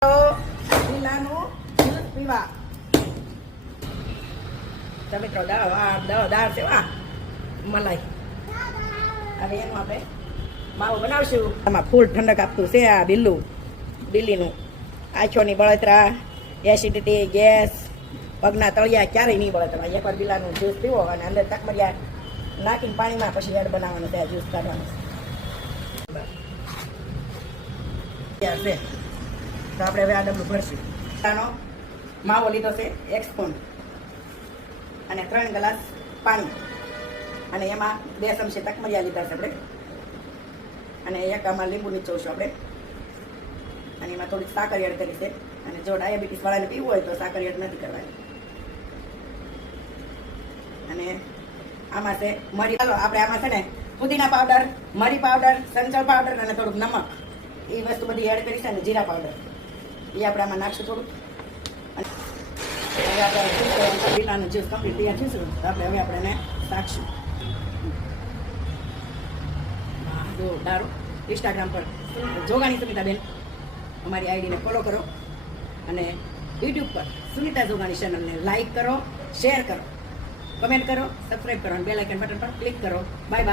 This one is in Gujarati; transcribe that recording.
લીલાનું જ્યુસ પીવા. તો મિત્રો દાળ છે મલાઈ. હવે એનું આપણે માવો બનાવશું. આમાં ફૂલ ઠંડક આપતું છે આ બિલ્લીનું. આંખોની બળતરા, એસિડિટી, ગેસ, પગના તળિયા ક્યારેય નહીં બળે. તમારે એકવાર બિલ્લાનું જ્યુસ પીવો અને અંદર તકમરિયા નાખીને પાણીમાં પછી એડ બનાવવાનું છે. જ્યુસ કાઢવાનું છે. તો આપણે હવે આ ડબલું ભરશું. માવો લીધો છે 1 સ્પૂન અને 3 ગ્લાસ પાણી અને એમાં 2 ચમચી તકમરિયા લીધા છે આપણે અને એક આમાં લીંબુ નીચોવશું આપણે અને એમાં થોડીક સાકર એડ કરી છે. અને જો ડાયાબિટીસ વાળાને પીવું હોય તો સાકર એડ નથી કરવાની. અને આમાં છે મરી. ચાલો આપણે આમાં છે ને પુદીના પાવડર, મરી પાવડર, સંચળ પાવડર અને થોડુંક નમક એ વસ્તુ બધી એડ કરી છે. અને જીરા પાવડર એ આપણે આમાં નાખશું થોડુંક. હવે આપણે લીલાનું જ્યુસ કમ્પ્લીટ તૈયાર થઈશું તો આપણે હવે આપણે એને નાખશું. જો દારૂ ઇન્સ્ટાગ્રામ પર જોગાણી સુનિતાબેન અમારી આઈડીને ફોલો કરો અને યુટ્યુબ પર સુનિતા જોગાણી ચેનલને લાઈક કરો, શેર કરો, કમેન્ટ કરો, સબસ્ક્રાઈબ કરો અને બેલ આઇકન બટન પર ક્લિક કરો. Bye bye.